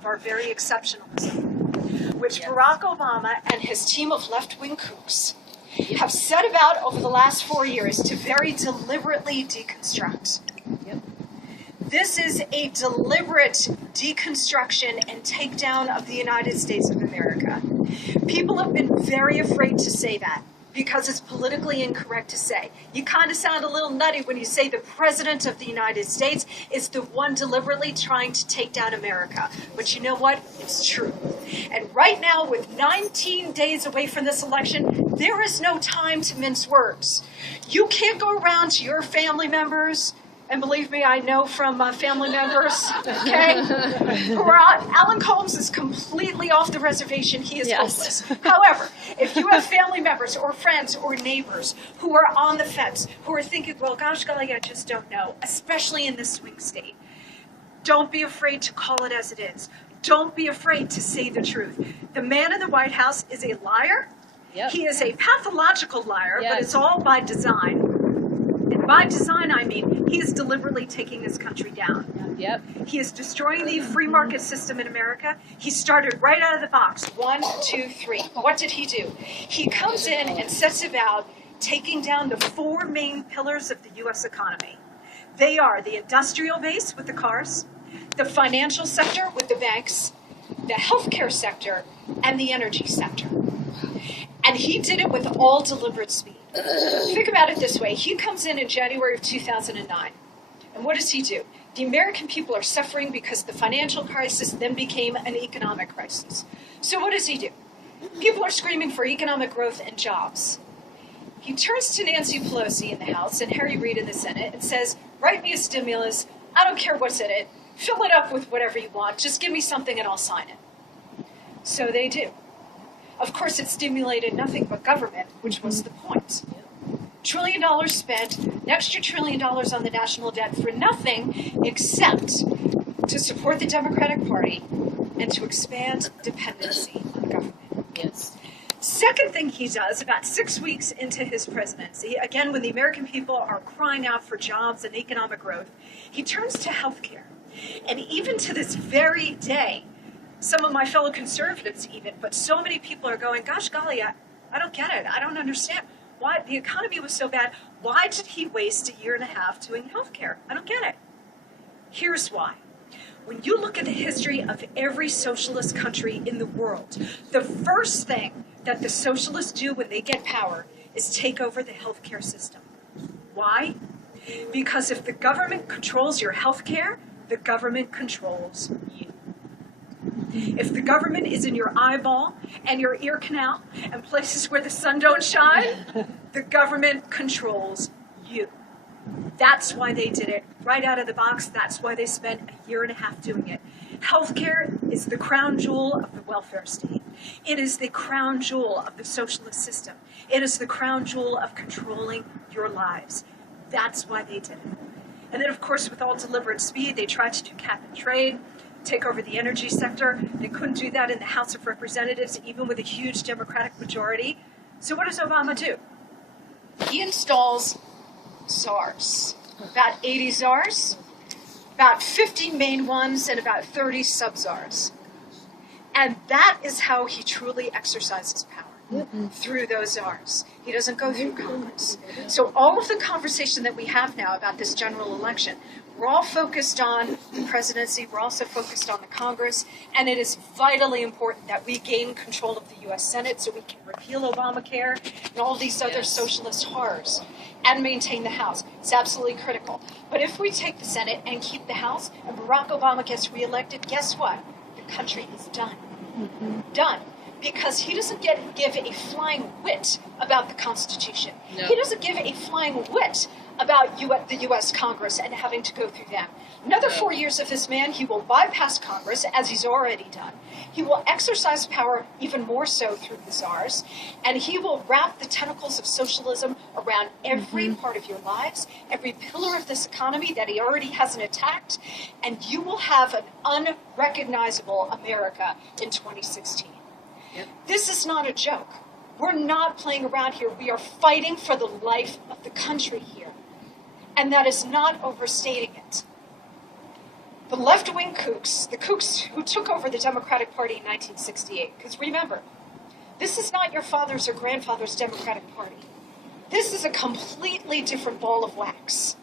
of our very exceptionalism, which Barack Obama and his team of left-wing kooks have set about over the last 4 years to very deliberately deconstruct. This is a deliberate deconstruction and takedown of the United States of America. People have been very afraid to say that because it's politically incorrect to say. You kind of sound a little nutty when you say the President of the United States is the one deliberately trying to take down America. But you know what? It's true. And right now, with 19 days away from this election, there is no time to mince words. You can't go around to your family members, and believe me, I know from family members, okay, who are Alan Colmes is completely off the reservation. He is hopeless. However, if you have family members or friends or neighbors who are on the fence, who are thinking, well, gosh, golly, I just don't know, especially in this swing state, don't be afraid to call it as it is. Don't be afraid to say the truth. The man in the White House is a liar. He is a pathological liar, but it's all by design. And by design, I mean, he is deliberately taking this country down. He is destroying the free market system in America. He started right out of the box. 1, 2, 3. What did he do? He comes in and sets about taking down the 4 main pillars of the U.S. economy. They are the industrial base with the cars, the financial sector with the banks, the healthcare sector, and the energy sector. And he did it with all deliberate speed. Think about it this way. He comes in January of 2009. And what does he do? The American people are suffering because the financial crisis then became an economic crisis. So what does he do? People are screaming for economic growth and jobs. He turns to Nancy Pelosi in the House and Harry Reid in the Senate and says, write me a stimulus. I don't care what's in it. Fill it up with whatever you want. Just give me something and I'll sign it. So they do. Of course, it stimulated nothing but government, which was the point. $1 trillion spent, an extra $1 trillion on the national debt for nothing except to support the Democratic Party and to expand dependency on government. Second thing he does, about 6 weeks into his presidency, again, when the American people are crying out for jobs and economic growth, he turns to healthcare. And even to this very day, some of my fellow conservatives even, but so many people are going, gosh golly, I don't get it. I don't understand. Why the economy was so bad. Why did he waste 1.5 years doing healthcare? I don't get it. Here's why. When you look at the history of every socialist country in the world, the first thing that the socialists do when they get power is take over the healthcare system. Why? Because if the government controls your healthcare, the government controls you. If the government is in your eyeball and your ear canal and places where the sun don't shine, the government controls you. That's why they did it right out of the box. That's why they spent 1.5 years doing it. Healthcare is the crown jewel of the welfare state. It is the crown jewel of the socialist system. It is the crown jewel of controlling your lives. That's why they did it. And then, of course, with all deliberate speed, they tried to do cap and trade, take over the energy sector. They couldn't do that in the House of Representatives, even with a huge Democratic majority. So what does Obama do? He installs czars, about 80 czars, about 50 main ones, and about 30 sub-czars. And that is how he truly exercises power, through those czars. He doesn't go through Congress. So all of the conversation that we have now about this general election, we're all focused on the presidency, we're also focused on the Congress, and it is vitally important that we gain control of the U.S. Senate so we can repeal Obamacare and all these other socialist horrors and maintain the House. It's absolutely critical. But if we take the Senate and keep the House and Barack Obama gets reelected, guess what? The country is done. Done. Because he doesn't give a flying whit about the Constitution. No. He doesn't give a flying whit about the U.S. Congress and having to go through them. Another 4 years of this man, he will bypass Congress, as he's already done. He will exercise power even more so through the czars, and he will wrap the tentacles of socialism around every part of your lives, every pillar of this economy that he already hasn't attacked, and you will have an unrecognizable America in 2016. Yep. This is not a joke. We're not playing around here. We are fighting for the life of the country here. And that is not overstating it. The left-wing kooks, the kooks who took over the Democratic Party in 1968, because remember, this is not your father's or grandfather's Democratic Party. This is a completely different ball of wax.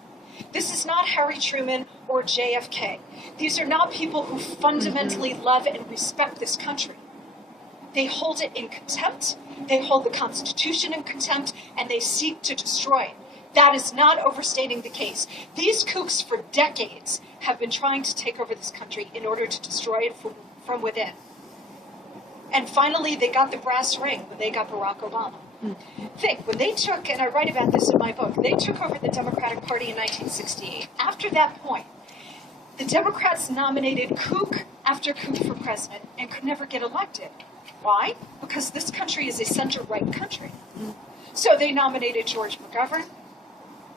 This is not Harry Truman or JFK. These are not people who fundamentally love and respect this country. They hold it in contempt, they hold the Constitution in contempt, and they seek to destroy it. That is not overstating the case. These kooks for decades have been trying to take over this country in order to destroy it from within. And finally, they got the brass ring when they got Barack Obama. Think, when they took, and I write about this in my book, they took over the Democratic Party in 1968. After that point, the Democrats nominated kook after kook for president and could never get elected. Why? Because this country is a center-right country. So they nominated George McGovern,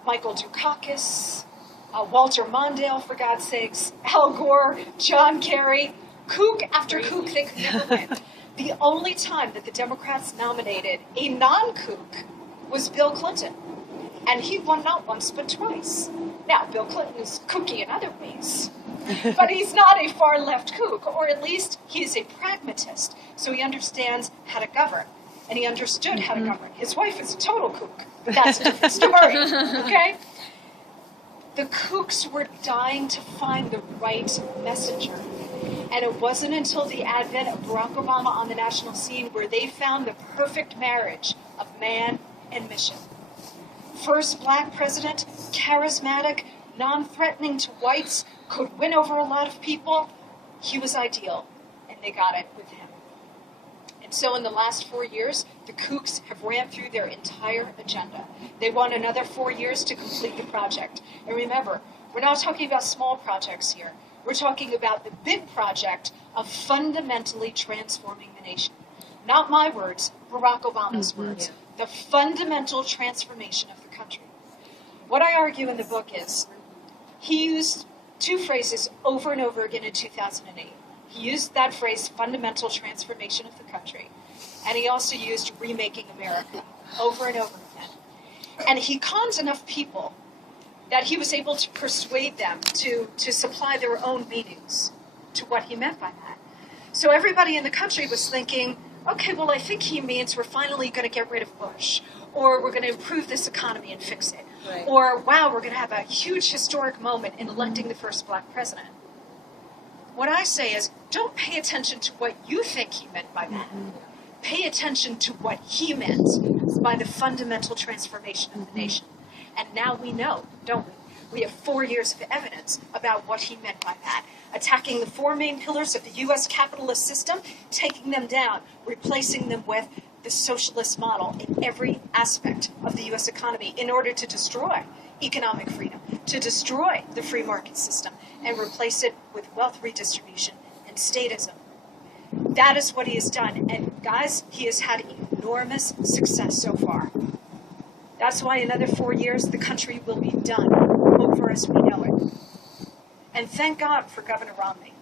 Michael Dukakis, Walter Mondale, for God's sakes, Al Gore, John Kerry, kook after kook, they could never win. The only time that the Democrats nominated a non-kook was Bill Clinton. And he won not once, but twice. Now, Bill Clinton is kooky in other ways, but he's not a far-left kook, or at least he is a pragmatist, so he understands how to govern. And he understood how to govern. His wife is a total kook, but that's a different story, okay? The kooks were dying to find the right messenger. And it wasn't until the advent of Barack Obama on the national scene where they found the perfect marriage of man and mission. First black president, charismatic, non-threatening to whites, could win over a lot of people. He was ideal, and they got it with him. And so in the last 4 years, the kooks have ramped through their entire agenda. They want another 4 years to complete the project. And remember, we're not talking about small projects here. We're talking about the big project of fundamentally transforming the nation. Not my words, Barack Obama's words. The fundamental transformation of the country. What I argue in the book is, he used two phrases over and over again in 2008. He used that phrase, fundamental transformation of the country, and he also used remaking America over and over again. And he conned enough people that he was able to persuade them to supply their own meanings to what he meant by that. So everybody in the country was thinking, okay, well, I think he means we're finally going to get rid of Bush, or we're going to improve this economy and fix it, right. Or, wow, we're going to have a huge historic moment in electing the first black president. What I say is, don't pay attention to what you think he meant by that. Pay attention to what he meant by the fundamental transformation of the nation. And now we know, don't we? We have 4 years of evidence about what he meant by that. Attacking the four main pillars of the U.S. capitalist system, taking them down, replacing them with the socialist model in every aspect of the U.S. economy in order to destroy economic freedom, to destroy the free market system, and replace it with wealth redistribution and statism. That is what he has done. And guys, he has had enormous success so far. That's why another 4 years, the country will be done over as we know it. And thank God for Governor Romney.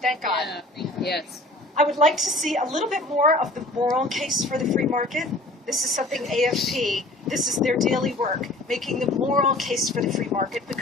Thank God. Yeah, yes. I would like to see a little bit more of the moral case for the free market. This is something AFP, this is their daily work, making the moral case for the free market. Because